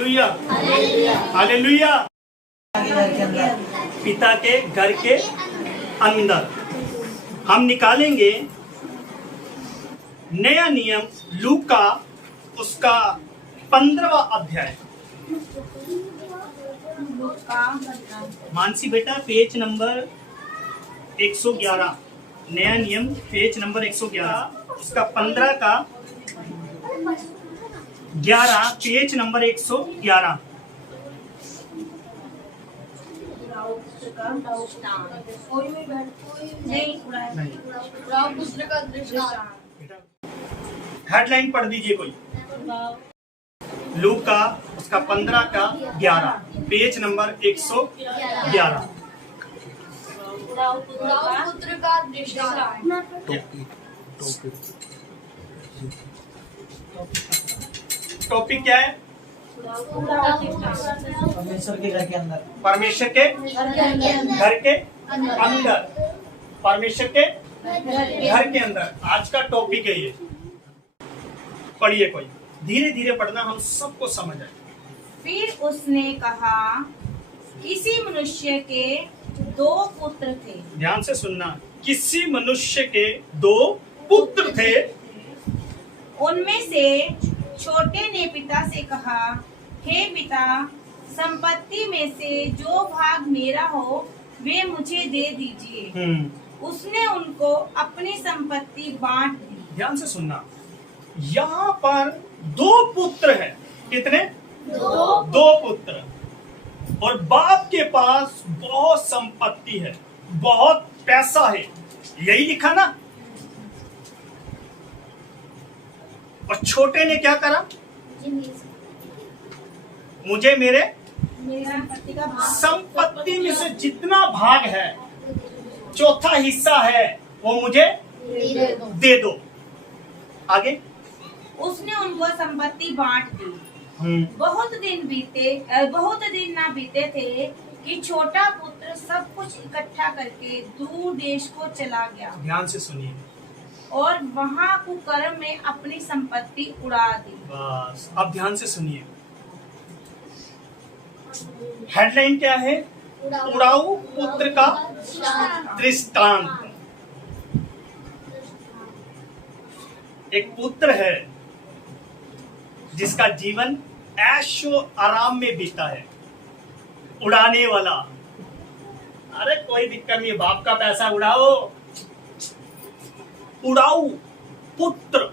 Hallelujah hallelujah. पिता के घर के अंदर हम निकालेंगे नया नियम लूका उसका 15वां अध्याय। मानसी बेटा पेज नंबर 111, नया नियम पेज नंबर 111 उसका 15 का 11 पेज नंबर 111। हेडलाइन पढ़ दीजिए कोई। लूका उसका 15 का 11 पेज नंबर 111। पुत्र का दृष्टांत। टॉपिक क्या है? परमेश्वर के घर के अंदर। परमेश्वर के घर के अंदर। परमेश्वर के घर के अंदर आज का टॉपिक है ये। पढ़िए कोई, धीरे धीरे पढ़ना, हम सबको समझ आए। फिर उसने कहा, किसी मनुष्य के 2 पुत्र थे। ध्यान से सुनना, किसी मनुष्य के 2 पुत्र थे। उनमें से छोटे ने पिता से कहा, हे पिता, संपत्ति में से जो भाग मेरा हो वे मुझे दे दीजिए। उसने उनको अपनी संपत्ति बांट दी। ध्यान से सुनना, यहाँ पर 2 पुत्र हैं। कितने? 2 पुत्र। और बाप के पास बहुत संपत्ति है, बहुत पैसा है, यही लिखा ना। और छोटे ने क्या करा? मुझे मेरे संपत्ति में से जितना भाग है, चौथा हिस्सा है, वो मुझे दे दो। आगे उसने उनको संपत्ति बांट दी। बहुत दिन ना बीते थे कि छोटा पुत्र सब कुछ इकट्ठा करके दूर देश को चला गया। ध्यान से सुनिए। और वहाँ कुकर्म में अपनी संपत्ति उड़ा दी। बस अब ध्यान से सुनिए। हेडलाइन क्या है? उड़ाऊ पुत्र का दृष्टांत। एक पुत्र है जिसका जीवन ऐशो आराम में बीता है, उड़ाने वाला। अरे कोई दिक्कत नहीं, बाप का पैसा उड़ाओ। उड़ाऊ पुत्र।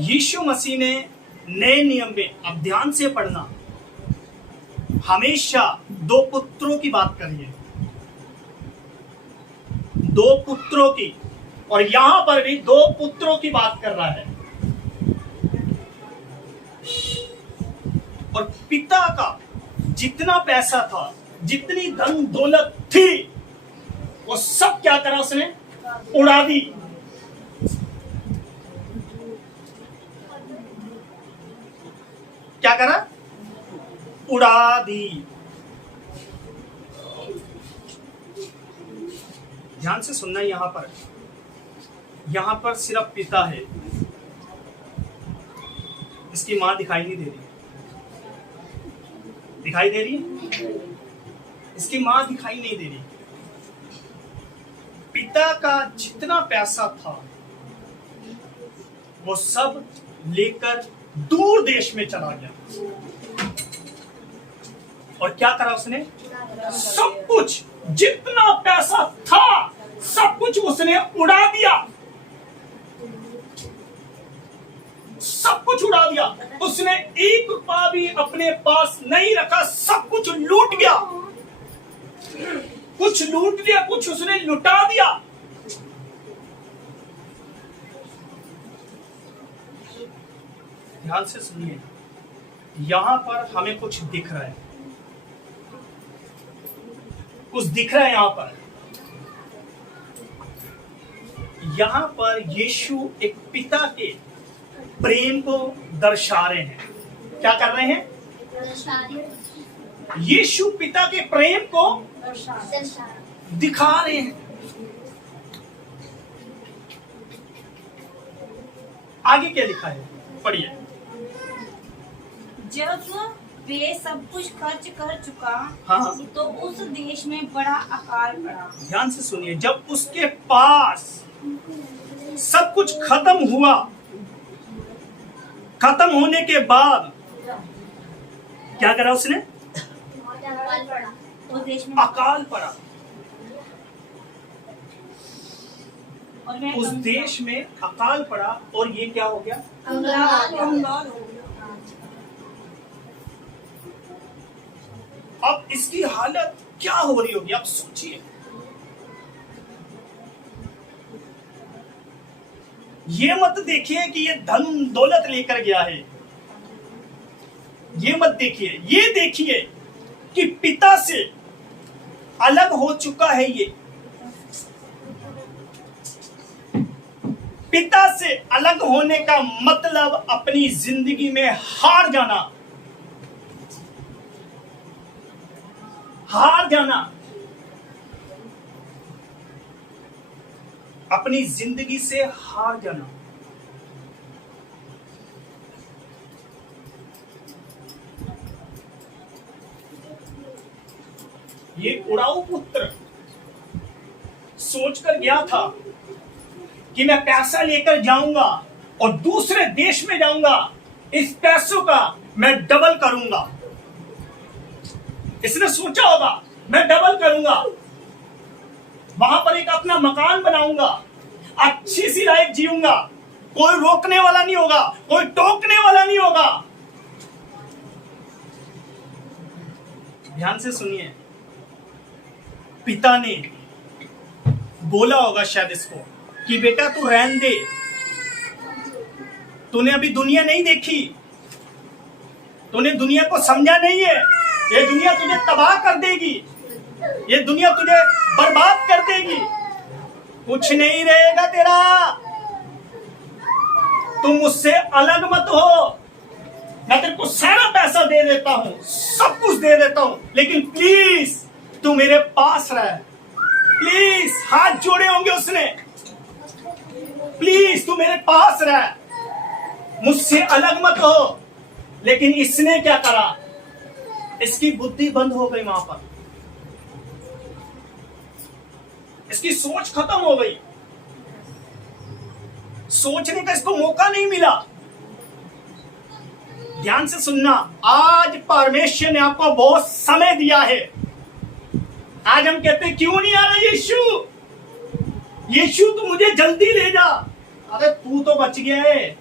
यीशु मसीह ने नए नियम में, अब ध्यान से पढ़ना, हमेशा 2 पुत्रों की बात करिए, 2 पुत्रों की। और यहां पर भी 2 पुत्रों की बात कर रहा है। और पिता का जितना पैसा था, जितनी धन दौलत थी, वो सब क्या करा उसने? उड़ा दी। क्या करा? उड़ा दी। ध्यान से सुनना, यहां पर सिर्फ पिता है, इसकी मां दिखाई नहीं दे रही। दिखाई दे रही है? इसकी मां दिखाई नहीं दे रही। पिता का जितना पैसा था वो सब लेकर दूर देश में चला गया। और क्या करा उसने? सब कुछ, जितना पैसा था सब कुछ उसने उड़ा दिया। सब कुछ उड़ा दिया। उसने 1 रुपया भी अपने पास नहीं रखा, सब कुछ लूट गया। कुछ लूट दिया, कुछ उसने लुटा दिया। ध्यान से सुनिए, यहां पर हमें कुछ दिख रहा है, कुछ दिख रहा है। यहां पर यीशु एक पिता के प्रेम को दर्शा रहे हैं। क्या कर रहे हैं? यीशु पिता के प्रेम को दिखा रहे हैं। आगे क्या लिखा है? पढ़िए। जब वे सब कुछ खर्च कर चुका हाँ। तो उस देश में बड़ा अकाल पड़ा। ध्यान से सुनिए, जब उसके पास सब कुछ खत्म हुआ, खत्म होने के बाद क्या करा उसने? उस देश में अकाल पड़ा। और वह उस देश में अकाल पड़ा और ये क्या हो गया? कंगाल हो गया। कंगाल हो गया। अब इसकी हालत क्या हो रही होगी, आप सोचिए। ये मत देखिए कि ये धन दौलत लेकर गया है, ये मत देखिए। ये देखिए कि पिता से अलग हो चुका है। ये पिता से अलग होने का मतलब अपनी जिंदगी में हार जाना, हार जाना। अपनी जिंदगी से हार जाना। ये उड़ाऊ पुत्र सोचकर गया था कि मैं पैसा लेकर जाऊंगा और दूसरे देश में जाऊंगा, इस पैसों का मैं डबल करूंगा। इसने सोचा होगा मैं डबल करूंगा, वहां पर एक अपना मकान बनाऊंगा, अच्छी सी लाइफ जीऊंगा, कोई रोकने वाला नहीं होगा, कोई टोकने वाला नहीं होगा। ध्यान से सुनिए, पिता ने बोला होगा शायद इसको कि बेटा तू रहने दे, तूने अभी दुनिया नहीं देखी, तूने दुनिया को समझा नहीं है, ये दुनिया तुझे तबाह कर देगी, ये दुनिया तुझे बर्बाद कर देगी, कुछ नहीं रहेगा तेरा, तुम मुझसे अलग मत हो। मैं तेरे को सारा पैसा दे देता हूं, सब कुछ दे देता हूं, लेकिन प्लीज तू मेरे पास रह, प्लीज। हाथ जोड़े होंगे उसने, प्लीज तू मेरे पास रह, मुझसे अलग मत हो। लेकिन इसने क्या करा? इसकी बुद्धि बंद हो गई, वहां पर इसकी सोच खत्म हो गई, सोचने का इसको मौका नहीं मिला। ध्यान से सुनना, आज परमेश्वर ने आपको बहुत समय दिया है। आज हम कहते हैं क्यों नहीं आ रहा यीशु, यीशु तू मुझे जल्दी ले जा। अरे तू तो बच गया है,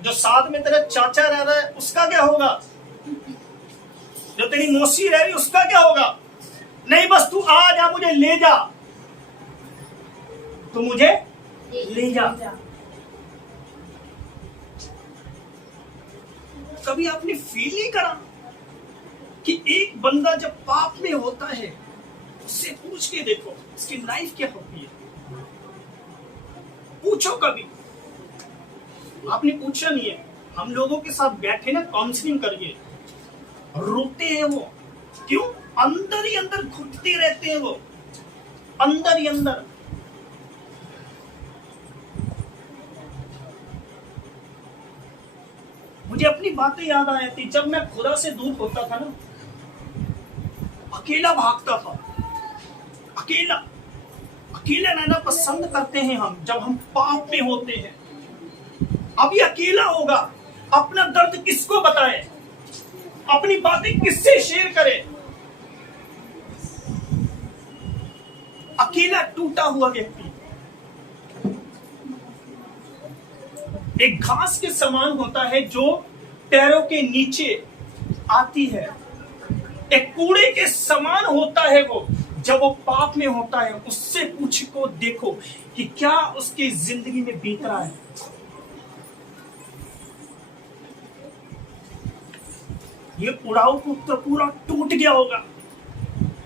जो साथ में तेरा चाचा रह रहा है उसका क्या होगा? जो तेरी मौसी रह रही उसका क्या होगा? नहीं, बस तू आ जा, मुझे ले जा, तू मुझे ले जा। कभी आपने फील नहीं करा कि एक बंदा जब पाप में होता है, उससे पूछ के देखो उसकी लाइफ क्या होती है। पूछो कभी, आपने पूछा नहीं है। हम लोगों के साथ बैठे ना, काउंसलिंग करिए, रोते हैं वो, क्यों? अंदर ही अंदर घुटते रहते हैं वो, अंदर ही अंदर। मुझे अपनी बातें याद आ जाती, जब मैं खुदा से दूर होता था ना, अकेला भागता था, अकेला अकेला रहना पसंद करते हैं हम जब हम पाप में होते हैं। अभी अकेला होगा, अपना दर्द किसको बताए, अपनी बातें किससे शेयर करे? अकेला टूटा हुआ व्यक्ति एक घास के समान होता है जो पैरों के नीचे आती है, एक कूड़े के समान होता है वो जब वो पाप में होता है। उससे पूछ को देखो कि क्या उसकी जिंदगी में बीत रहा है। ये उड़ाऊ पुत्र पूरा टूट गया होगा,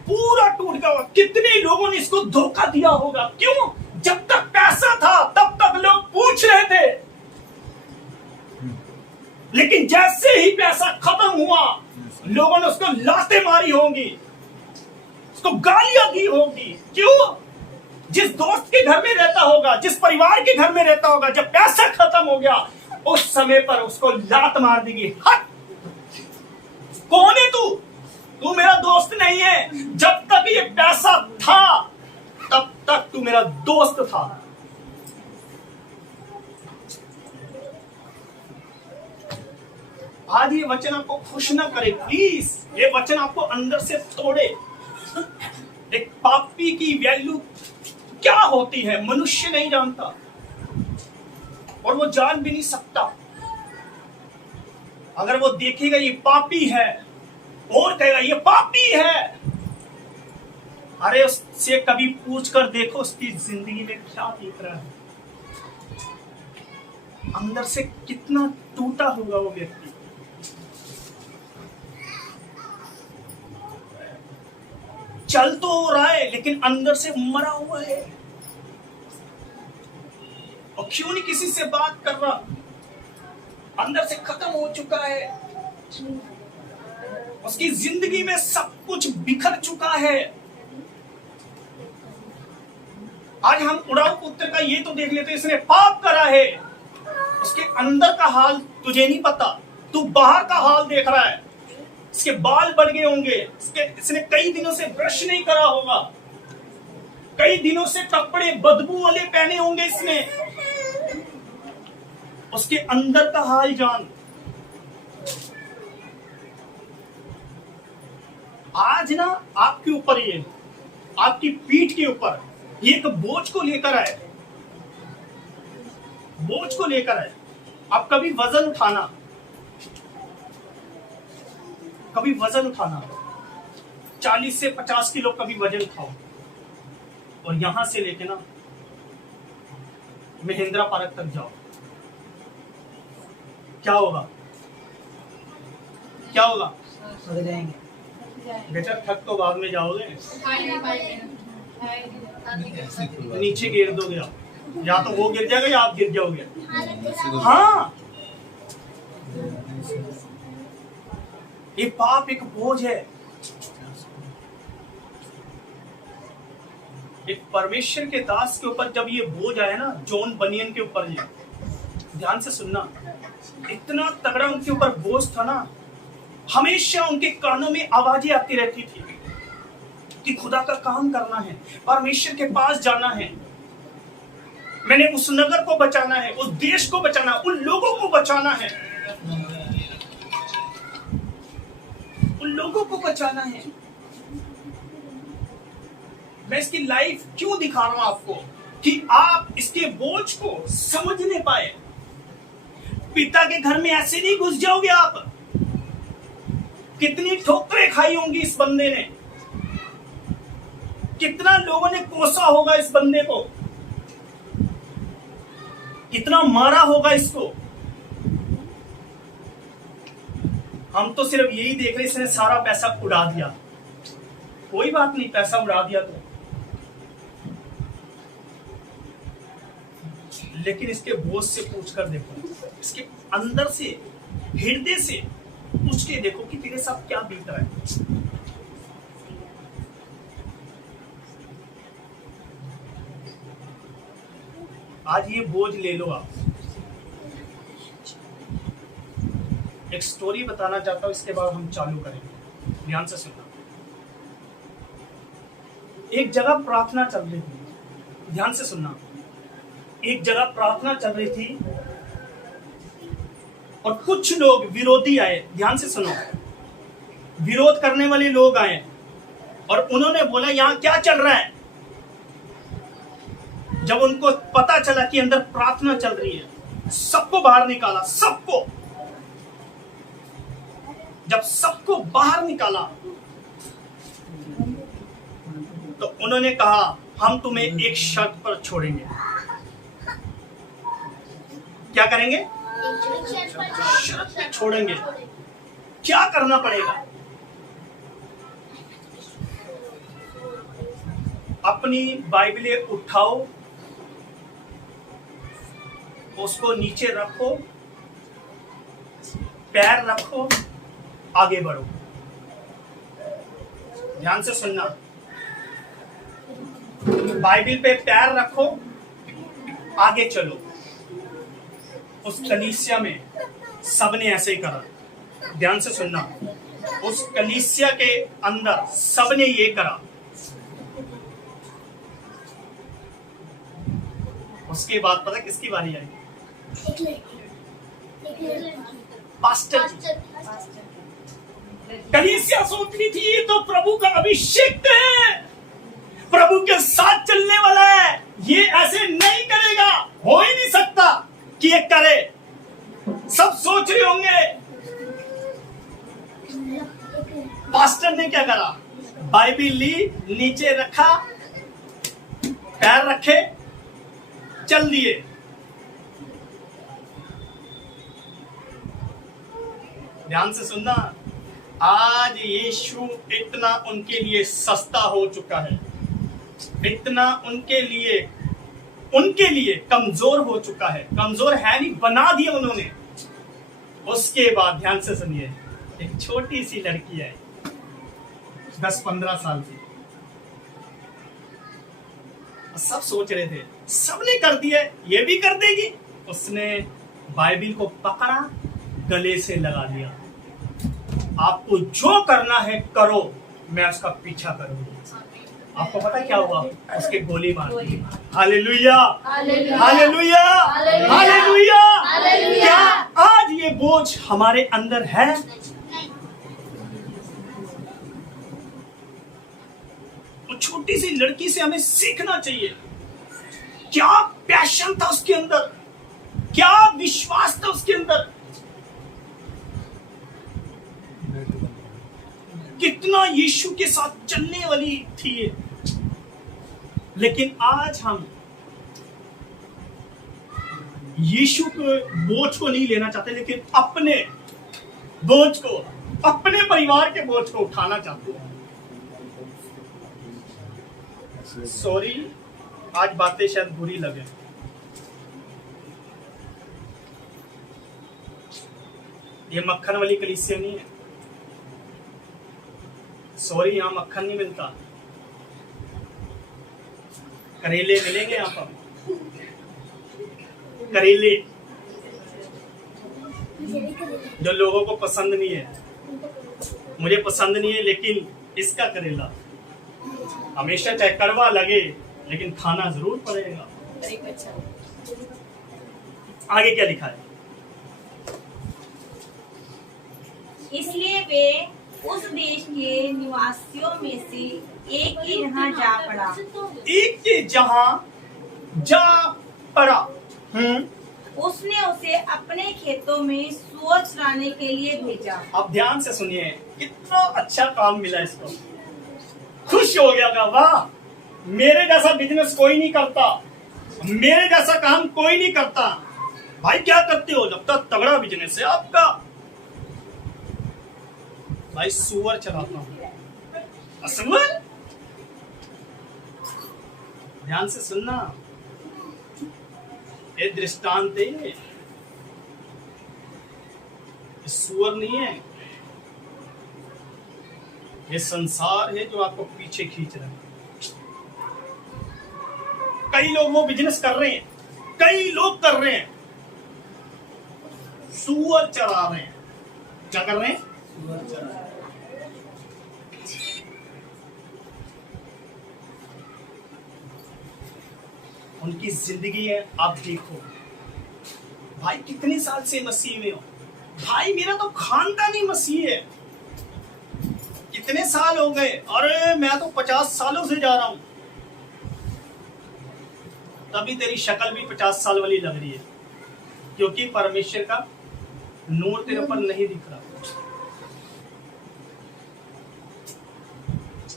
पूरा टूट गया होगा। कितने लोगों ने इसको धोखा दिया होगा, क्यों? जब तक पैसा था तब तक लोग पूछ रहे थे, लेकिन जैसे ही पैसा खत्म हुआ, लोगों ने उसको लातें मारी होंगी, उसको गालियां दी होंगी। क्यों? जिस दोस्त के घर में रहता होगा, जिस परिवार के घर में रहता होगा, जब पैसा खत्म हो गया, उस समय पर उसको लात मार देगी। हट! कौन है तू? तू मेरा दोस्त नहीं है। जब तक ये पैसा था तब तक तू मेरा दोस्त था। आज ये वचन आपको खुश ना करे, प्लीज। ये वचन आपको अंदर से तोड़े। एक पापी की वैल्यू क्या होती है मनुष्य नहीं जानता, और वो जान भी नहीं सकता। अगर वो देखेगा ये पापी है और कहेगा ये पापी है, अरे उससे कभी पूछ कर देखो उसकी जिंदगी में क्या दिख रहा है, अंदर से कितना टूटा होगा वो व्यक्ति। चल तो हो रहा है लेकिन अंदर से मरा हुआ है। और क्यों नहीं किसी से बात कर रहा, अंदर से खत्म हो चुका है। उसकी जिंदगी में सब कुछ बिखर चुका है। आज हम उड़ाऊ पुत्र का ये तो देख लेते, इसने पाप करा है, उसके अंदर का हाल तुझे नहीं पता, तू बाहर का हाल देख रहा है। इसके बाल बढ़ गए होंगे, इसने कई दिनों से ब्रश नहीं करा होगा, कई दिनों से कपड़े बदबू वाले पहने होंगे इसने। उसके अंदर का हाल जान। आज ना आपके ऊपर, ये आपकी पीठ के ऊपर ये एक बोझ को लेकर आए, बोझ को लेकर आए। आप कभी वजन उठाना, कभी वजन उठाना, 40 से 50 किलो कभी वजन उठाओ, और यहां से लेके ना महेंद्रा पार्क तक जाओ, क्या होगा? क्या होगा? बेटा थक तो बाद में जाओगे, नीचे गिर दोगे आप, या तो वो गिर जाएगा या आप गिर जाओगे। हाँ, ये पाप एक बोझ है। एक परमेश्वर के दास के ऊपर जब ये बोझ आया ना, जॉन बनियन के ऊपर, ये ध्यान से सुनना, इतना तगड़ा उनके ऊपर बोझ था ना, हमेशा उनके कानों में आवाजें आती रहती थी कि खुदा का काम करना है, परमेश्वर के पास जाना है, मैंने उस नगर को बचाना है, उस देश को बचाना, उन लोगों को बचाना है, उन लोगों को बचाना है। मैं इसकी लाइफ क्यों दिखा रहा हूं आपको, कि आप इसके बोझ को समझने पाए। पिता के घर में ऐसे नहीं घुस जाओगे आप। कितनी ठोकरें खाई होंगी इस बंदे ने, कितना लोगों ने कोसा होगा इस बंदे को, कितना मारा होगा इसको। हम तो सिर्फ यही देख रहे, इसने सारा पैसा उड़ा दिया। कोई बात नहीं, पैसा उड़ा दिया तो, लेकिन इसके बोझ से पूछ कर देखो, इसके अंदर से, हृदय से पूछ के देखो कि तेरे साथ क्या बीत रहा है। आज ये बोझ ले लो आप। एक स्टोरी बताना चाहता हूं, इसके बाद हम चालू करेंगे, ध्यान से सुनना। एक जगह प्रार्थना चल रही थी, ध्यान से सुनना। एक जगह प्रार्थना चल रही थी और कुछ लोग विरोधी आए, ध्यान से सुनो, विरोध करने वाले लोग आए और उन्होंने बोला यहां क्या चल रहा है। जब उनको पता चला कि अंदर प्रार्थना चल रही है, सबको बाहर निकाला, सबको। जब सबको बाहर निकाला तो उन्होंने कहा हम तुम्हें एक शर्त पर छोड़ेंगे। क्या करेंगे? शर्त पर छोड़ेंगे। क्या करना पड़ेगा? अपनी बाइबलें उठाओ, उसको नीचे रखो, पैर रखो, आगे बढ़ो। ध्यान से सुनना, बाइबल पे पैर रखो, आगे चलो। उस कलीसिया में सबने ऐसे ही करा। ध्यान से सुनना, उस कलीसिया के अंदर सबने ये करा। उसके बाद पता किसकी बारी आई? पास्टर की। कलीसिया सोच रही थी ये तो प्रभु का अभिषेक है, प्रभु के साथ चलने वाला है, ये ऐसे नहीं करेगा, हो ही नहीं सकता कि ये करे। सब सोच रहे होंगे। पास्टर ने क्या करा? बाइबिल ली, नीचे रखा, पैर रखे, चल दिए। ध्यान से सुनना, आज यीशु इतना उनके लिए सस्ता हो चुका है, इतना उनके लिए कमजोर हो चुका है। कमजोर है नहीं, बना दिया उन्होंने। उसके बाद ध्यान से सुनिए, एक छोटी सी लड़की है 10-15 साल की। सब सोच रहे थे सबने कर दिया, ये भी कर देगी। उसने बाइबिल को पकड़ा, गले से लगा दिया, आपको जो करना है करो, मैं उसका पीछा करूंगी। आपको पता क्या हुआ? उसके गोली मार दी। Hallelujah, hallelujah, hallelujah. क्या आज ये बोझ हमारे अंदर है? तो छोटी सी लड़की से हमें सीखना चाहिए। क्या पैशन था उसके अंदर, क्या विश्वास था उसके अंदर, कितना यीशु के साथ चलने वाली थी ये। लेकिन आज हम यीशु के बोझ को नहीं लेना चाहते, लेकिन अपने बोझ को, अपने परिवार के बोझ को उठाना चाहते हैं। सॉरी, आज बातें शायद बुरी लगे। ये मक्खन वाली कलीसिया नहीं है। सॉरी, यहाँ मक्खन नहीं मिलता, करेले मिलेंगे यहाँ पर, करेले जो लोगों को पसंद नहीं है, मुझे पसंद नहीं है, लेकिन इसका करेला हमेशा चाहे कड़वा लगे लेकिन खाना जरूर पड़ेगा। आगे क्या लिखा है? इसलिए वे उस देश के निवासियों में से एक के यहाँ जा पड़ा। एक के जहां जा पड़ा। उसने उसे अपने खेतों में सूअर चराने के लिए भेजा। अब ध्यान से सुनिए, कितना अच्छा काम मिला इसको। खुश हो गया था, वाह, मेरे जैसा बिजनेस कोई नहीं करता, मेरे जैसा काम कोई नहीं करता। भाई क्या करते हो? लगता तगड़ा बिजनेस है आपका। भाई सुअर चलाता हूं। सुअर? ध्यान से सुनना, ये दृष्टांत है, ये सुअर नहीं है, ये संसार है जो आपको पीछे खींच रहा है। कई लोग वो बिजनेस कर रहे हैं, कई लोग कर रहे हैं, सुअर चरा रहे हैं। क्या कर रहे हैं? सुअर चरा रहे हैं। उनकी जिंदगी है, आप देखो। भाई कितने साल से मसीह में हो? भाई मेरा तो खानदानी मसीह है। कितने साल हो गए? अरे मैं तो 50 सालों से जा रहा हूं। तभी तेरी शक्ल भी 50 साल वाली लग रही है, क्योंकि परमेश्वर का नूर तेरे ऊपर नहीं दिख रहा।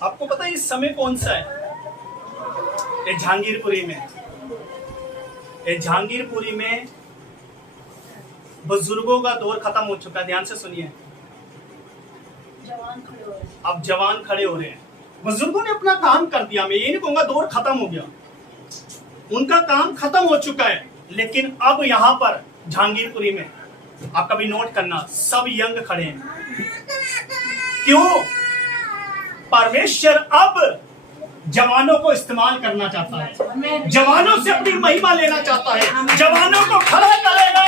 आपको पता है इस समय कौन सा है? ये जहांगीरपुरी में, ये जहांगीरपुरी में बुजुर्गों का दौर खत्म हो चुका है। ध्यान से सुनिए, अब जवान खड़े हो रहे हैं। बुजुर्गों ने अपना काम कर दिया, मैं ये नहीं कहूंगा दौर खत्म हो गया, उनका काम खत्म हो चुका है। लेकिन अब यहाँ पर जहांगीरपुरी में आप कभी नोट करना, सब यंग खड़े हैं। क्यों? परमेश्वर अब जवानों को इस्तेमाल करना चाहता है, जवानों से अपनी महिमा लेना चाहता है, जवानों को खड़ा करेगा।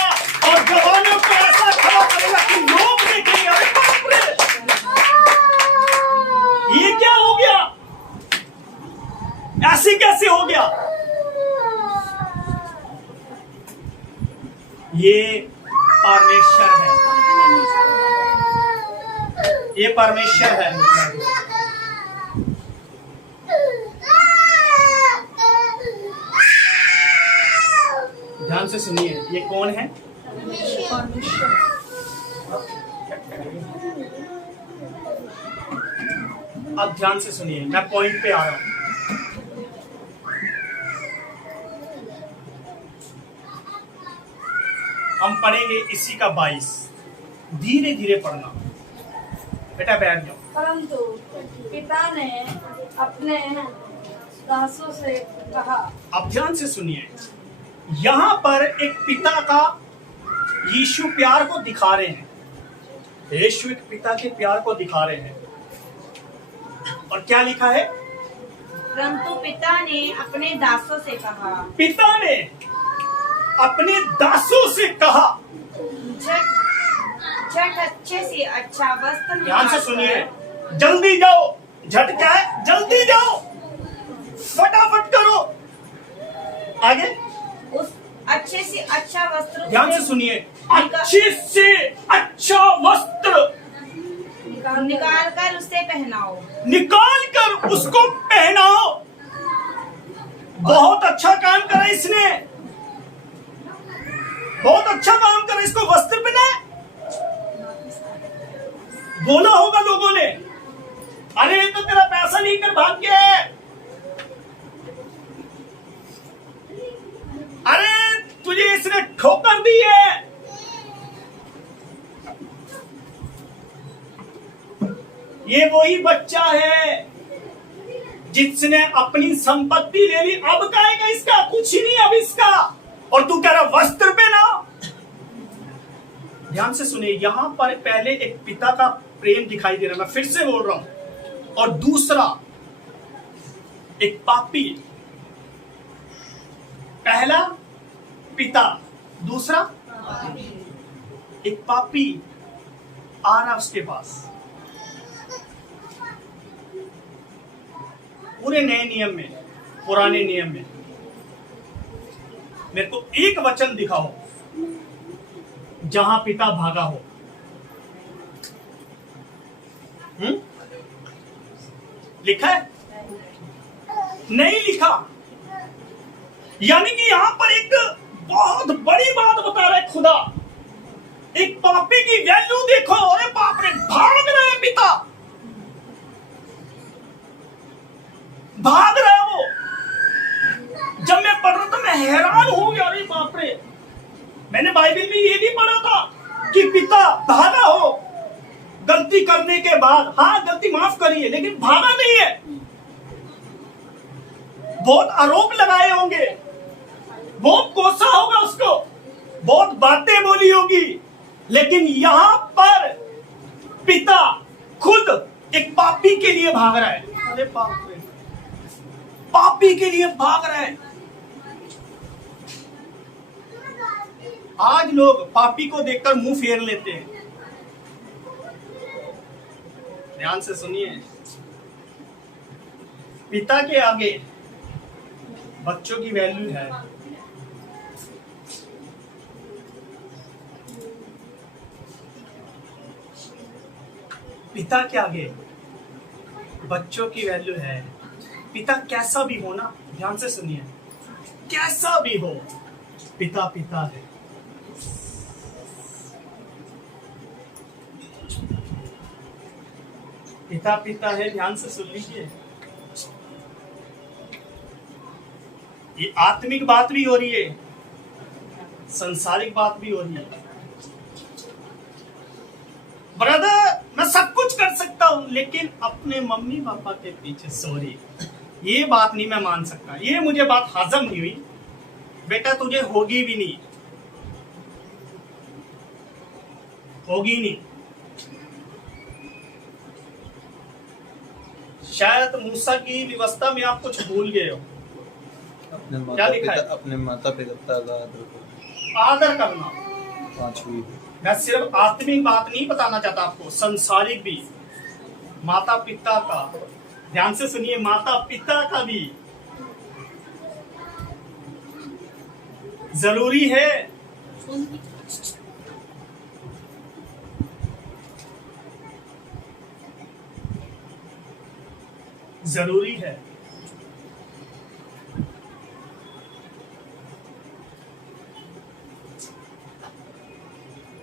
ये परमेश्वर है, ये परमेश्वर है। ध्यान से सुनिए, ये कौन है? अब ध्यान से सुनिए, मैं पॉइंट पे आ रहा हूं। हम पढ़ेंगे इसी का 22। धीरे धीरे पढ़ना बेटा, बैठ जाओ। परंतु पिता ने अपने दासों से कहा। अब ध्यान से सुनिए, यहां पर एक पिता का यीशु प्यार को दिखा रहे हैं। यीशु एक पिता के प्यार को दिखा रहे हैं। और क्या लिखा है? परंतु पिता ने अपने दासों से कहा। पिता ने अपने दासों से कहा। झट अच्छे से अच्छा वस्त्र ध्यान से सुनिए, जल्दी जाओ। झट क्या है? जल्दी जाओ, फटाफट करो। आगे उस अच्छे से अच्छा वस्त्र। ध्यान से सुनिए, अच्छे से अच्छा वस्त्र निकाल कर उसे पहनाओ। निकाल कर उसको पहनाओ। बहुत अच्छा काम करा इसने, बहुत अच्छा काम करा। इसको वस्त्र पहनाए। बोला होगा लोगों ने, अरे ये तो तेरा पैसा लेकर भाग गया है, अरे तुझे इसने ठोकर दी है। ये वही बच्चा है जिसने अपनी संपत्ति ले ली। अब कहेगा इसका कुछ ही नहीं, अब इसका, और तू कह रहा वस्त्र पहना। ध्यान से सुनिए, यहां पर पहले एक पिता का प्रेम दिखाई दे रहा है, मैं फिर से बोल रहा हूं। और दूसरा एक पापी। पहला पिता, दूसरा एक पापी आ रहा उसके पास। पूरे नए नियम में, पुराने नियम में मेरे को एक वचन दिखाओ जहां पिता भागा हो। लिखा है? नहीं लिखा। यानी कि यहां पर एक बहुत बड़ी बात बता रहा है खुदा। एक पापी की वैल्यू देखो। अरे बाप रे, भाग रहा है पिता, भाग रहा है वो। जब मैं पढ़ रहा था मैं हैरान हो गया। अरे बाप रे, मैंने बाइबल में ये भी पढ़ा था कि पिता भागा हो गलती करने के बाद। हाँ, गलती माफ करिए, लेकिन भागा नहीं है। बहुत आरोप लगाए होंगे, बहुत कोसा होगा उसको, बहुत बातें बोली होगी, लेकिन यहां पर पिता खुद एक पापी के लिए भाग रहा है। अरे बाप रे, पापी के लिए भाग रहा है। आज लोग पापी को देखकर मुंह फेर लेते हैं। ध्यान से सुनिए, पिता के आगे बच्चों की वैल्यू है। पिता के आगे बच्चों की वैल्यू है। पिता कैसा भी हो ना, ध्यान से सुनिए, कैसा भी हो, पिता पिता है। पिता पिता है, ध्यान से सुन लीजिए। ये आत्मिक बात भी हो रही है, संसारिक बात भी हो रही है। ब्रदर, मैं सब कुछ कर सकता हूं, लेकिन अपने मम्मी पापा के पीछे सॉरी, ये बात नहीं मैं मान सकता। ये मुझे बात हजम नहीं हुई। बेटा, तुझे होगी भी नहीं, होगी नहीं। शायद मूसा की व्यवस्था में आप कुछ भूल गए हो। क्या लिखा है? अपने माता पिता का आदर करना। 5वीं। मैं सिर्फ आत्मिक बात नहीं बताना चाहता आपको, संसारिक भी। माता पिता का, ध्यान से सुनिए, माता पिता का भी जरूरी है। जरूरी है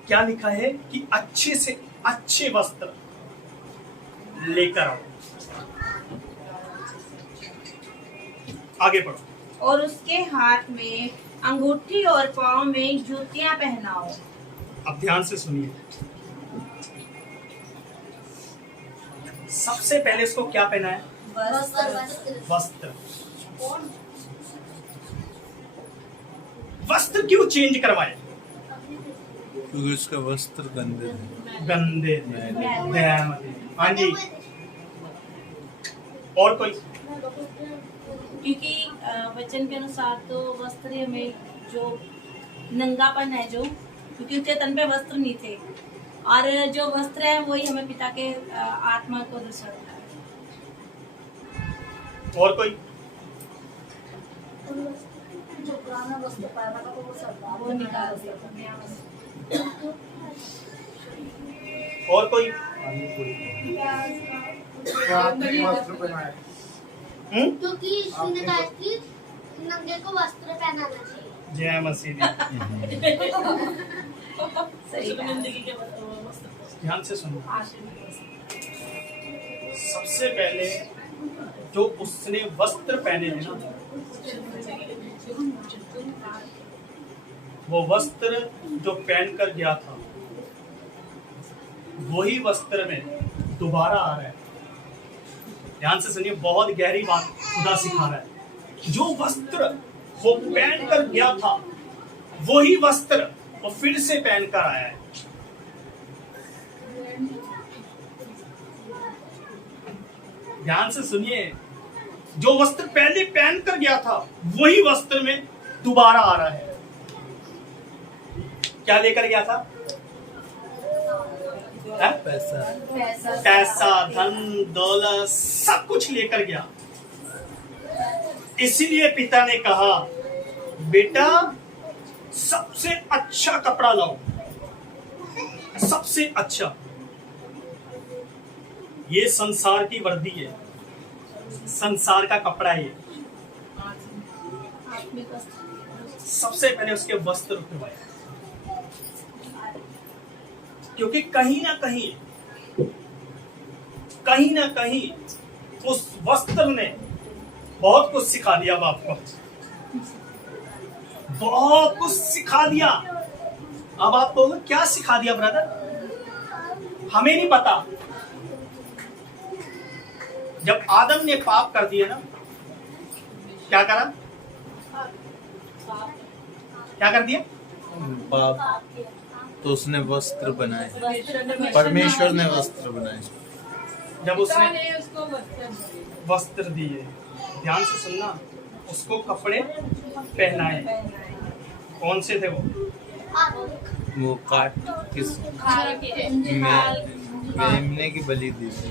क्या लिखा है कि अच्छे से अच्छे वस्त्र लेकर आओ। आगे पढ़ो। और उसके हाथ में अंगूठी और पाँव में जूतियां पहनाओ। अब ध्यान से सुनिए। सबसे पहले इसको क्या पहना है? वस्त्र। वस्त्र क्यों चेंज करवाए? क्योंकि उसका वस्त्र गंदे थे। गंदे थे। हाँ जी। और कोई? क्योंकि वचन के अनुसार तो वस्त्र में जो नंगापन है जो, क्योंकि उसके तन पे वस्त्र नहीं थे, और जो वस्त्र है वही हमें पिता के आत्मा को दर्शाता है। और कोई? जो पुराना वस्त्र पहना था तो वो सब वो निकाल दिया। और कोई? क्योंकि यीशु ने कहा कि नंगे को वस्त्र पहनाना चाहिए। जय मसीह दी। सही कहा। ध्यान से सुनो। सबसे पहले जो उसने वस्त्र पहने थे ना, वो वस्त्र जो पहन कर गया था वही वस्त्र में दोबारा आ रहा है। ध्यान से सुनिए, बहुत गहरी बात खुदा सिखा रहा है। जो वस्त्र वो पहन कर गया था वही वस्त्र वो फिर से पहन कर आया है। ध्यान से सुनिए, जो वस्त्र पहले पहन कर गया था वही वस्त्र में दोबारा आ रहा है। क्या लेकर गया था? पैसा, धन, दौलत, सब कुछ लेकर गया। इसीलिए पिता ने कहा, बेटा सबसे अच्छा कपड़ा लाओ, सबसे अच्छा। ये संसार की वर्दी है, संसार का कपड़ा है। सबसे पहले उसके वस्त्र उतरवाए, क्योंकि कहीं ना कहीं उस वस्त्र ने बहुत कुछ सिखा दिया बाप को, बहुत कुछ सिखा दिया। अब आप बोलो क्या सिखा दिया ब्रदर? हमें नहीं पता। जब आदम ने पाप कर दिया ना, क्या करा? क्या कर दिया? पाप तो उसने वस्त्र बनाए, परमेश्वर ने वस्त्र बनाए। जब उसने वस्त्र दिए, ध्यान से सुनना, उसको कपड़े पहनाए। कौन से थे वो काट किस मेमने की बलि दी थी।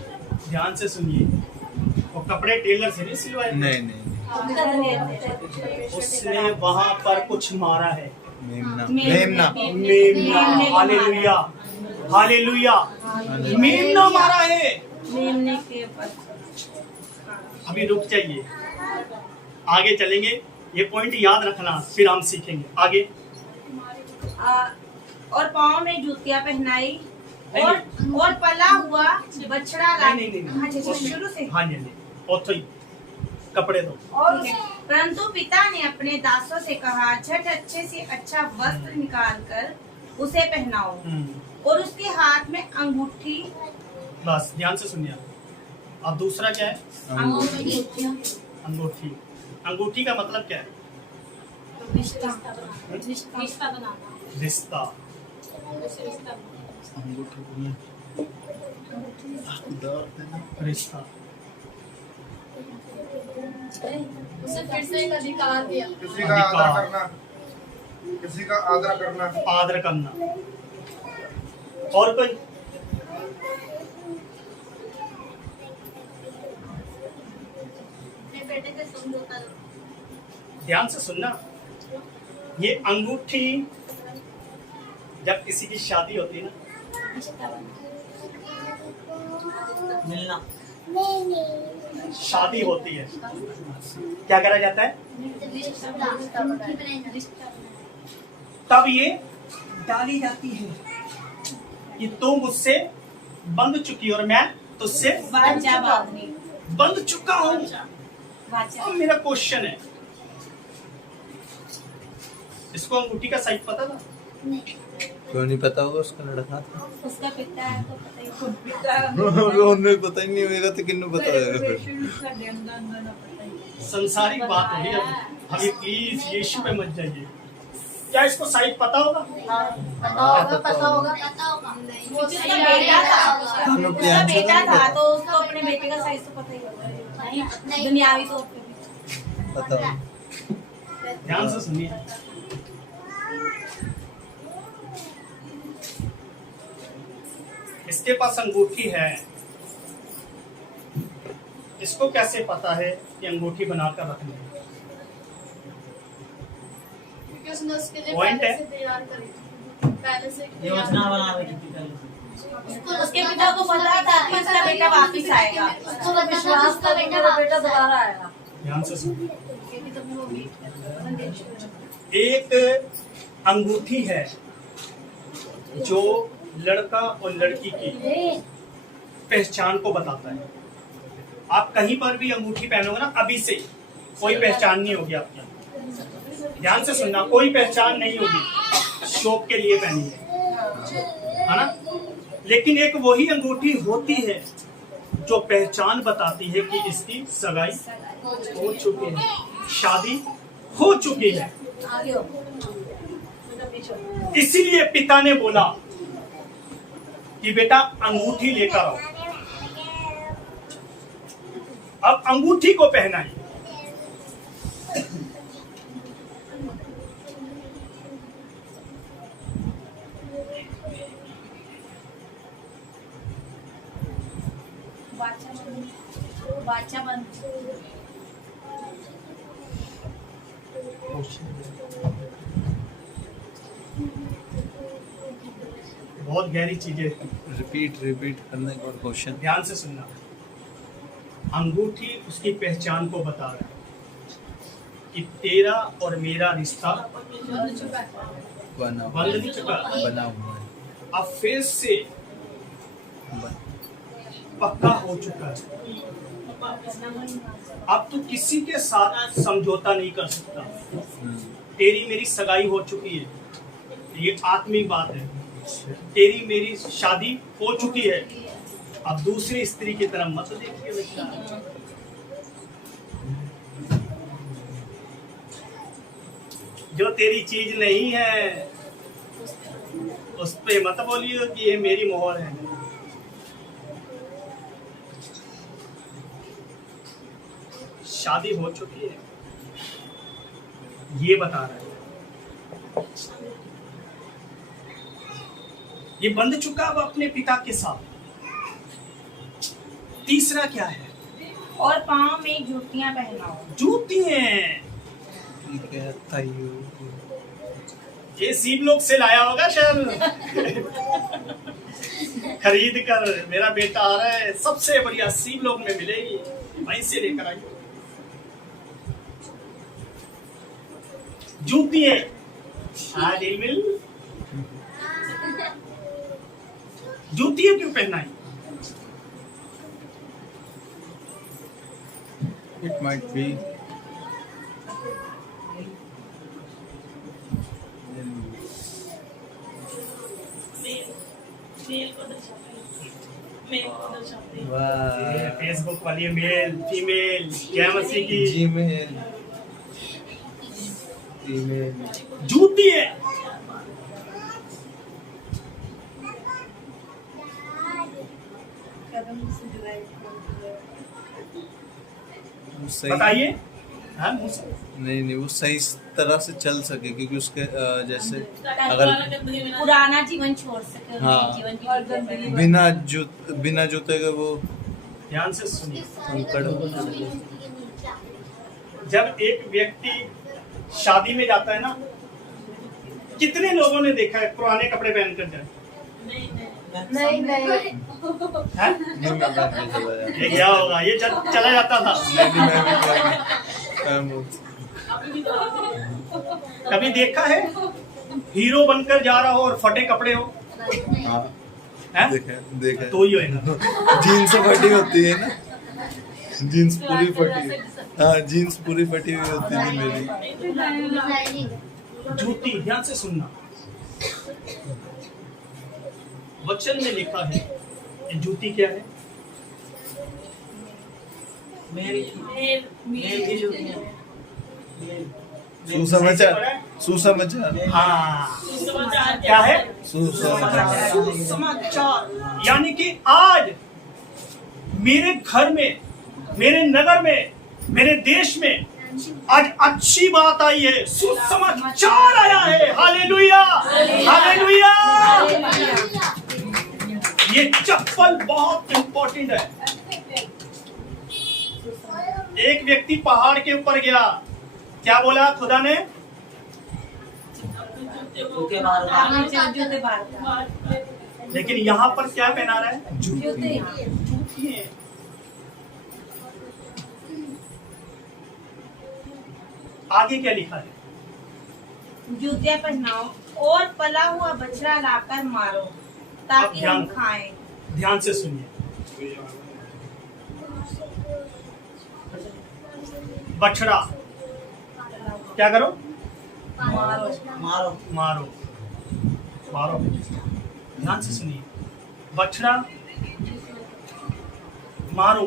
ध्यान से सुनिए, वो कपड़े टेलर से नहीं सिलवाए। नहीं, उसने वहां पर कुछ मारा है। मेमना। Hallelujah, hallelujah. मेमना मारा है। मेमने के ऊपर अभी रुक जाइए, आगे चलेंगे। ये पॉइंट याद रखना, फिर हम सीखेंगे आगे। और पाँव में जूतियां पहनाई और पला हुआ बछड़ा ला। नहीं। अच्छा, शुरू से। हाँ जी, और तो ही कपड़े दो। ठीक है। परंतु पिता ने अपने दासों से कहा, झट अच्छे से अच्छा वस्त्र निकाल कर उसे पहनाओ और उसके हाथ में अंगूठी। बस ध्यान से सुनिए। अब दूसरा क्या है? अंगूठी। अंगूठी का मतलब क्या है? रिश्ता बनाना। रिश्ता। रिश्ता। उसे फिर से एक अधिकार दिया। किसी का आदर करना, किसी का आदर करना, आदर करना। और कोई? ध्यान से सुनना, ये अंगूठी जब किसी की शादी होती है ना, मिलना। शादी होती है, क्या करा जाता है? तब ये डाली जाती है कि तू मुझसे बंध चुकी और मैं तुझसे वाचा बांधनी, बंध चुका हूँ। वाचा। अब मेरा क्वेश्चन है, इसको अंगूठी का साइज पता था? क्यों नहीं पता होगा, उसका लड़का था। उसका पिता है तो पता ही खुद पिता उन्हें पता ही नहीं होगा तो किन्नू पता होगा फिर। संसारिक बात हो रही है अभी, प्लीज यीशु पे मत जाइए। क्या इसको साइज पता होगा? पता होगा। वो उसका बेटा था, दोनों उसका प्रियांशु बेटा को था पता- तो उसको अपने बेटे का साइज तो पता ही होगा, दुनियावी तौर पे भी। पता होगा। ध्यान से सुनिए, इसके पास अंगूठी है, इसको कैसे पता है कि अंगूठी बनाकर रखनी है? क्योंकि उसने उसके लिए Point पहले है। से तैयार करी थी, पहले से योजना बना रही थी पहले। उसके पिता को पता था कि उसका बेटा वापिस आएगा। उसको तो विश्वास था कि मेरा बेटा दोबारा आएगा। ध्यान से सुनिए, क्योंकि तभी वो वेट कर रहा था। एक अंगूठी है जो लड़का और लड़की की पहचान को बताता है। आप कहीं पर भी अंगूठी पहनोगे ना, अभी से कोई पहचान नहीं होगी आपकी। ध्यान से सुनना, कोई पहचान नहीं होगी, शौक के लिए पहनी है ना। लेकिन एक वही अंगूठी होती है जो पहचान बताती है कि इसकी सगाई हो चुकी है, शादी हो चुकी है। इसीलिए पिता ने बोला कि बेटा अंगूठी लेकर आओ। अब अंगूठी को पहनाइए। वाचा बंद। बहुत गहरी चीजें, रिपीट करने का क्वेश्चन। ध्यान से सुनना। अंगूठी उसकी पहचान को बता रहा है कि तेरा और मेरा रिश्ता बना बंध नहीं चुका, बना हुआ है। अब फिर से बन- पक्का हो चुका है। अब तू किसी के साथ समझौता नहीं कर सकता। तेरी मेरी सगाई हो चुकी है, ये आत्मिक बात है। तेरी मेरी शादी हो चुकी है, अब दूसरी स्त्री की तरफ मत देखिए बेटा। जो तेरी चीज नहीं है उस पे मत बोलिए कि ये मेरी मोहर है। शादी हो चुकी है, ये बता रहा है। ये बंध चुका अब अपने पिता के साथ। तीसरा क्या है? और पाँव में जूतियां पहनाओ। जूती हैं। ठीक है, ताइयो। ये सीप लोग से लाया होगा शायद, खरीद कर। मेरा बेटा आ रहा है, सबसे बढ़िया सीप लोग में मिलेगी, वहीं से लेकर आइए। जूती है, हाँ दिल जूती है क्यों पहनाई? It might be ये फेसबुक वाली है, मेल फीमेल, क्या मसीह की जीमेल, ईमेल। जूती है। सही बताइए। हाँ, मुंह से। नहीं वो सही तरह से चल सके, क्योंकि उसके जैसे अगर पुराना जीवन छोड़ सके और हाँ। नए जीवन की जिंदगी। बिना जूते के वो ध्यान से सुनिए। अंकड़ जब एक व्यक्ति शादी में जाता है ना, कितने लोगों ने देखा है पुराने कपड़े पहन कर जाए? नहीं नहीं हैं? नहीं, मैं पहन के चला जाता। ये क्या होगा, ये चला जाता था। नहीं, मैं भी कभी देखा है हीरो बनकर जा रहा हो और फटे कपड़े हो? हाँ, हैं? देखा तो ही होएगा। जीन्स फटी होती है ना, जीन्स पूरी फटी, हाँ जीन्स पूरी फटी हुई होती थी मेरी। जूती, ध्यान से सुनना, वचन में लिखा है ये जूती क्या है? मेल की जूतियाँ। सुसमाचार, सुसमाचार, हाँ, क्या है? सुसमाचार। यानी कि आज मेरे घर में, मेरे नगर में, मेरे देश में आज अच्छी बात आई है, सुसमाचार आया है। Hallelujah, hallelujah. ये चप्पल बहुत इंपॉर्टेंट है। एक व्यक्ति पहाड़ के ऊपर गया, क्या बोला खुदा ने? जूते बाहर जूते बाहर। लेकिन यहाँ पर क्या पहना रहा है? जूती। जूती है। आगे क्या लिखा है? जूते पहनाओ और पला हुआ बछड़ा लाकर मारो ताकि अब हम खाएं। ध्यान से सुनिए, बछड़ा क्या करो? मारो मारो, मारो। ध्यान से सुनिए, बछड़ा मारो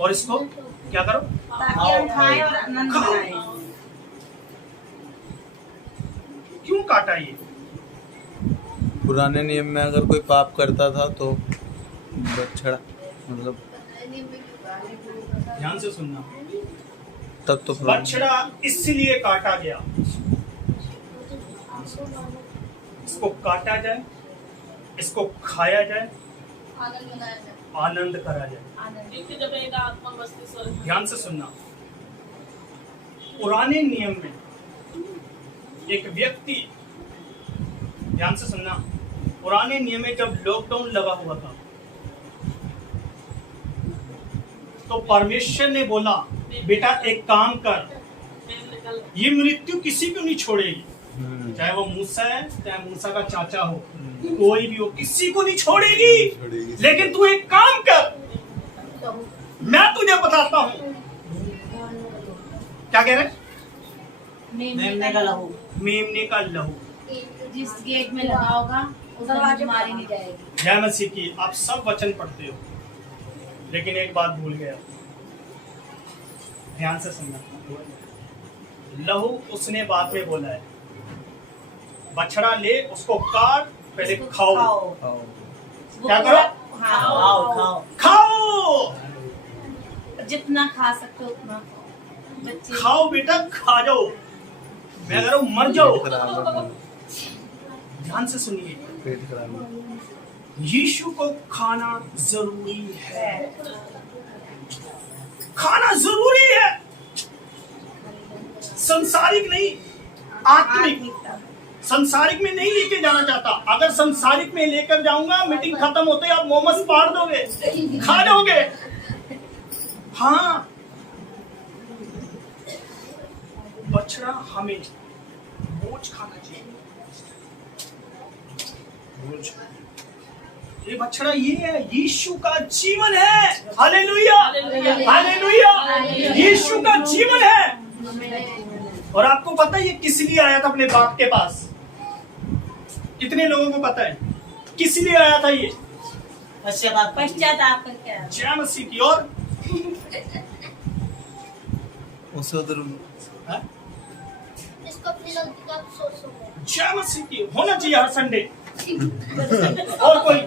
और इसको क्या करो? ताकि हम खाएं और आनंद खाओ। मनाएं। क्यों काटा ये? पुराने नियम में अगर कोई पाप करता था तो बछड़ा, मतलब ध्यान से सुनना, तब तो बछड़ा इसलिए काटा गया, इसको काटा जाए, इसको खाया जाए, आनंद मनाया जाए। आनंद करा जाए। ध्यान से सुनना, पुराने नियम में एक व्यक्ति, ध्यान से सुनना, पुराने नियम में जब लॉकडाउन लगा हुआ था तो परमेश्वर ने बोला, बेटा एक काम कर, ये मृत्यु किसी को नहीं छोड़ेगी, चाहे वो मूसा है, चाहे मूसा का चाचा हो, कोई भी हो, किसी को नहीं छोड़ेगी। लेकिन तू एक काम कर, मैं तुझे बताता हूं। क्या कह रहे? मेमने का लहू। मेमने का लहू। जिस गेट में लगा होगा उधर बीमारी नहीं जाएगी। जय मसीह की। आप सब वचन पढ़ते हो, लेकिन एक बात भूल गया, ध्यान से सुनना। लहू उसने बाद में बोला है, बछड़ा ले, उसको काट, पहले खाओ। क्या करो? खाओ। खाओ, जितना खा सकते हो उतना खाओ। बच्चे खाओ बेटा, खा जाओ, मैं कह रहा हूं मर जाओ। ध्यान से सुनिए, पेट खराब। यीशु को खाना जरूरी है, खाना जरूरी है, संसारिक नहीं, आत्मिक। संसारिक में नहीं लेके जाना चाहता। अगर संसारिक में लेकर जाऊंगा, मीटिंग खत्म होते ही आप मोमोज पाड़ दोगे, खा लोगे। हाँ, बछड़ा हमें बोझ खाना चाहिए। ये बछड़ा ये है, यीशु का जीवन है। Hallelujah, hallelujah. यीशु का जीवन है। और आपको पता है ये किस लिए आया था अपने बाप के पास? कितने लोगों को पता है किस लिए आया था ये? पश्चाताप करके आया। जय मसीह की। और उसे उधर इसको अपनी गलती का अफसोस हो गया। जय मसीह की होना चाहिए हर संडे। और कोई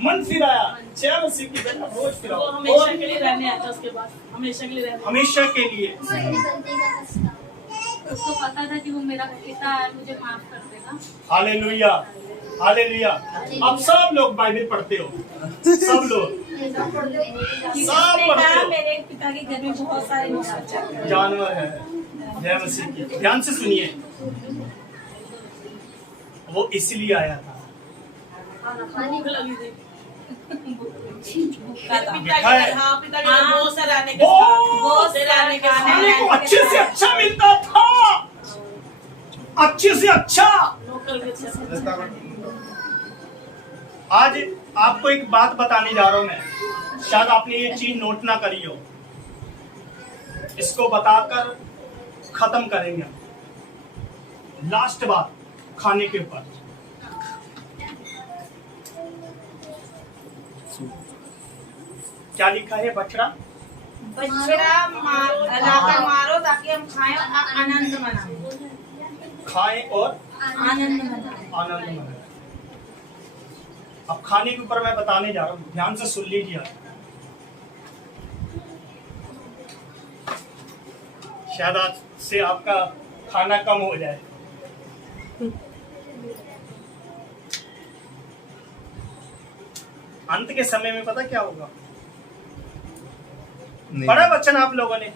मन फिराया, जय मसीह की बेटा रोज फिराओ। हमेशा के लिए रहने आता, उसके बाद हमेशा के लिए रहने। हमेशा के लिए। अपनी गलती का पछतावा। उसको पता था कि वो मेरा पिता है, मुझे माफ कर देगा। Hallelujah, hallelujah. अब सब लोग बाइबल पढ़ते हो, सब लोग सब पढ़ते हो। मेरे पिता के घर में बहुत सारे जानवर है। जय मसीह की। ध्यान से सुनिए, वो इसलिए आया था। पिता के हाँ पिता के बहुत सारे आने के बहुत आने के खाने को अच्छे से अच्छा मिलता था, अच्छे से अच्छा। आज आपको एक बात बताने जा रहा हूं मैं, शायद आपने ये चीज नोट ना करी हो, इसको बताकर खत्म करेंगे। लास्ट बात खाने के ऊपर, क्या लिखा है? बछड़ा लाकर मारो ताकि हम खाएं और आनंद मनाएं। खाएं और आनंद मनाएं। आनंद मनाएं। अब खाने के ऊपर मैं बताने जा रहा हूँ, ध्यान से सुन लीजिए आप। शायद आज से आपका खाना कम हो जाए। अंत के समय में पता क्या होगा? पढ़ा वचन आप लोगों ने?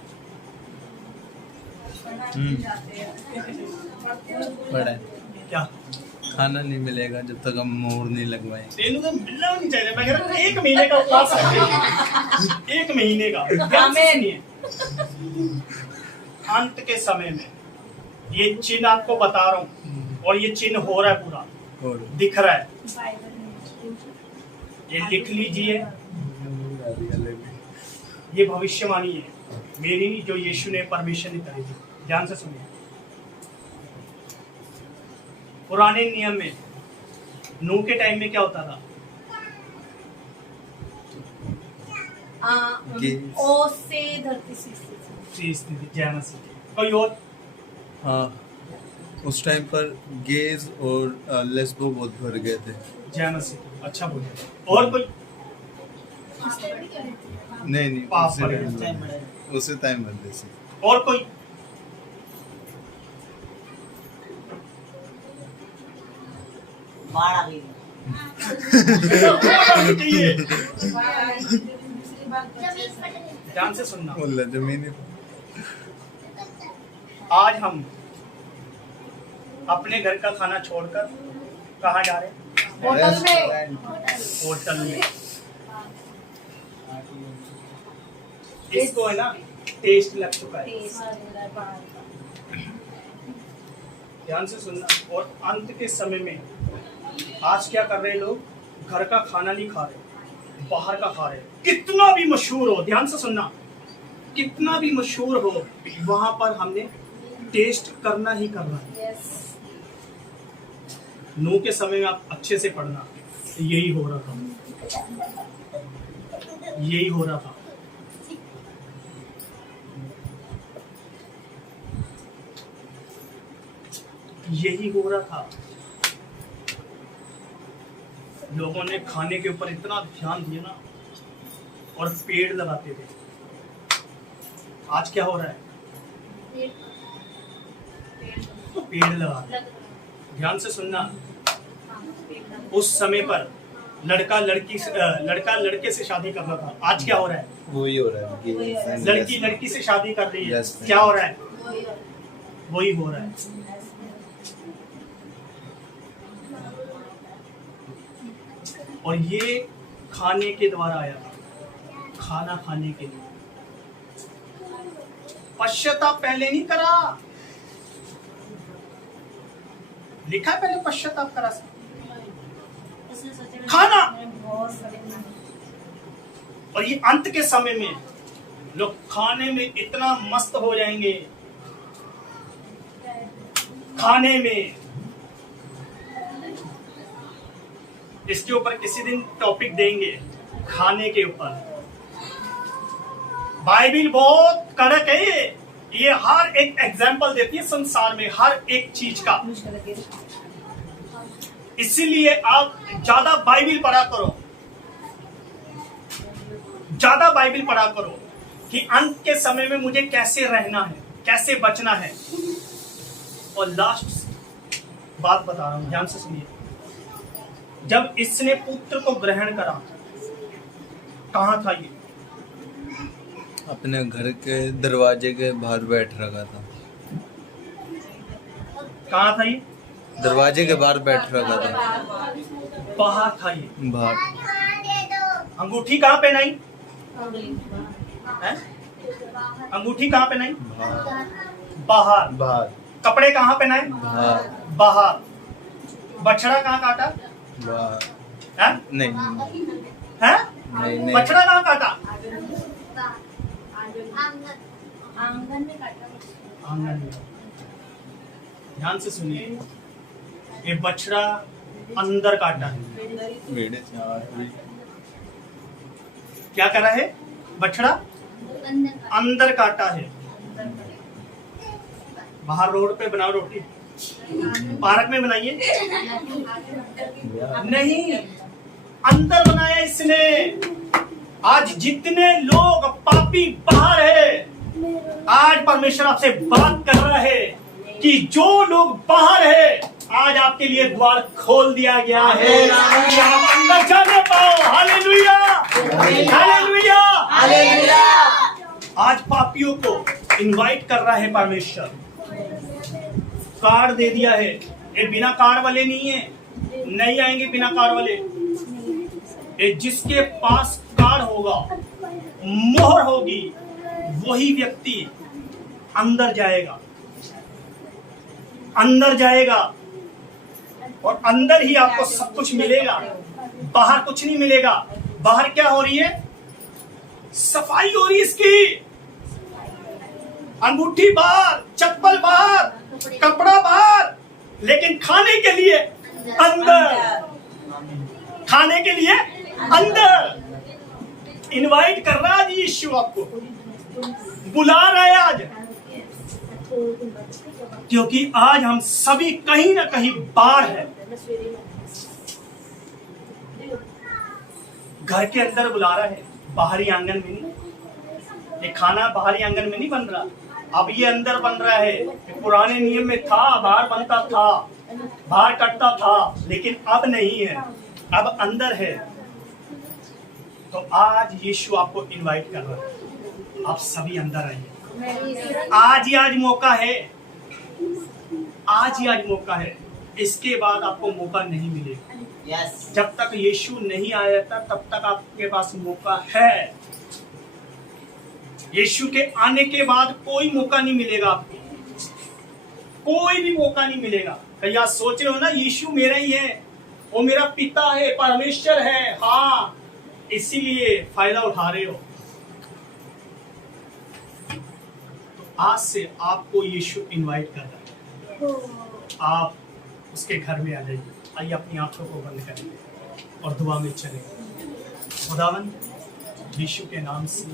पढ़ा है। क्या? खाना नहीं मिलेगा जब तक हम मोहर नहीं लगवाएं। तेनू तो मिलना नहीं चाहिए। मैं कह रहा हूं 1 महीने का उपवास रखेंगे, 1 महीने का। नहीं, अंत के समय में ये चिन्ह आपको बता रहा हूँ, और ये चिन्ह हो रहा है, पूरा और दिख रहा है। ये लिख लीजिए, ये भविष्यवाणी है मेरी नहीं, जो यीशु ने परमेश्वर ने करी थी। ध्यान से सुनिए। पुराने नियम में नूह के टाइम में क्या होता था? ओ से धरती स्थिति। जय मसीह। कोई और? हाँ, उस टाइम पर गेज और लेस्बो बहुत भर गए थे। जय मसीह। अच्छा बोले। और कोई? नहीं पाप पड़े। उसी टाइम बंदे से। और कोई? बाढ़ आ गई। ध्यान से सुनना। बोला जमीन। आज हम अपने घर का खाना छोड़कर कहाँ जा रहे हैं? होटल में। होटल में। इसको है ना टेस्ट लग चुका है। ध्यान से सुनना। और अंत के समय में आज क्या कर रहे हैं लोग? घर का खाना नहीं खा रहे, बाहर का खा रहे। कितना भी मशहूर हो, ध्यान से सुनना, कितना भी मशहूर हो, वहां पर हमने टेस्ट करना ही करना है। नूह के समय में आप अच्छे से पढ़ना, यही हो रहा था, यही हो रहा था। यही हो रहा था। लोगों ने खाने के ऊपर इतना ध्यान दिया ना, और पेड़ लगाते थे। आज क्या हो रहा है? पेड़ लगा। ध्यान से सुनना। उस समय पर लड़का लड़के से शादी करना था। आज क्या हो रहा है? वही हो रहा है। लड़की लड़की से शादी कर रही है। Yes. क्या हो रहा है? वही हो रहा है। और ये खाने के द्वारा आया था, खाना खाने के लिए। पश्चाताप पहले नहीं करा, लिखा है पहले पश्चाताप करा खाना। और ये अंत के समय में लोग खाने में इतना मस्त हो जाएंगे, खाने में। इसके ऊपर किसी दिन टॉपिक देंगे, खाने के ऊपर। बाइबिल बहुत कड़क है, ये हर एक एग्जाम्पल देती है संसार में हर एक चीज का। इसीलिए आप ज्यादा बाइबिल पढ़ा करो, ज्यादा बाइबिल पढ़ा करो कि अंत के समय में मुझे कैसे रहना है, कैसे बचना है। और लास्ट बात बता रहा हूं, ध्यान से सुनिए। जब इसने पुत्र को ग्रहण करा, कहां था ये? अपने घर के दरवाजे के बाहर बैठ रखा था। कहाँ था ये? दरवाजे के बाहर बैठ रखा था, बाहर था ये। बाहर। अंगूठी कहाँ पहनाई हैं? अंगूठी कहाँ पहनाई? बाहर। बाहर। कपड़े कहाँ पहनाए? बाहर। बाहर। बछड़ा कहाँ काटा? बाहर। हैं? नहीं हैं? नहीं। बछड़ा कहाँ काटा? आंगन में काटा। आंगन में। ध्यान से सुनिए, ये बछड़ा अंदर काटा है। मेरे से क्या करा है? बछड़ा अंदर काटा है। बाहर रोड पे बनाओ रोटी, पार्क में बनाइए नहीं, अंदर बनाया इसने। आज जितने लोग पापी बाहर है, आज परमेश्वर आपसे बात कर रहा है कि जो लोग बाहर है, आज आपके लिए द्वार खोल दिया गया है कि आप अंदर जाने पाओ। Hallelujah, hallelujah, hallelujah. आज पापियों को इनवाइट कर रहा है परमेश्वर। कार्ड दे दिया है, ये बिना कार्ड वाले नहीं है, नहीं आएंगे बिना कार्ड वाले। ये जिसके पास कार्ड होगा, मोहर होगी, वही व्यक्ति अंदर जाएगा, अंदर जाएगा और अंदर ही आपको सब कुछ मिलेगा, बाहर कुछ नहीं मिलेगा। बाहर क्या हो रही है? सफाई हो रही है इसकी। अंगूठी बाहर, चप्पल बाहर, कपड़ा बाहर, लेकिन खाने के लिए अंदर, खाने के लिए अंदर। इनवाइट कर रहा है आज यीशु, आपको बुला रहा है आज, क्योंकि आज हम सभी कहीं ना कहीं बाहर हैं। घर के अंदर बुला रहा है, बाहरी आंगन में नहीं। ये खाना बाहरी आंगन में नहीं बन रहा, अब ये अंदर बन रहा है। ये पुराने नियम में था, बाहर बनता था, बाहर कटता था, लेकिन अब नहीं है, अब अंदर है। तो आज यीशु आपको इनवाइट कर रहा है, आप सभी अंदर आइए। आज ही आज मौका है, आज ही आज मौका है। इसके बाद आपको मौका नहीं मिलेगा। यस। जब तक यीशु नहीं आया था, तब तक आपके पास मौका है। यीशु के आने के बाद कोई मौका नहीं मिलेगा आपको, कोई भी मौका नहीं मिलेगा। कहीं आप सोच रहे हो ना, यीशु मेरा ही है, वो मेरा पिता है, परमेश्वर है, हाँ, इसीलिए फायदा उठा रहे हो। तो आज से आपको यीशु इनवाइट कर रहा है, आप उसके घर में आ जाइए। आइए अपनी आंखों को बंद करेंगे और दुआ में चलेंगे। खुदावंद, यीशु के नाम से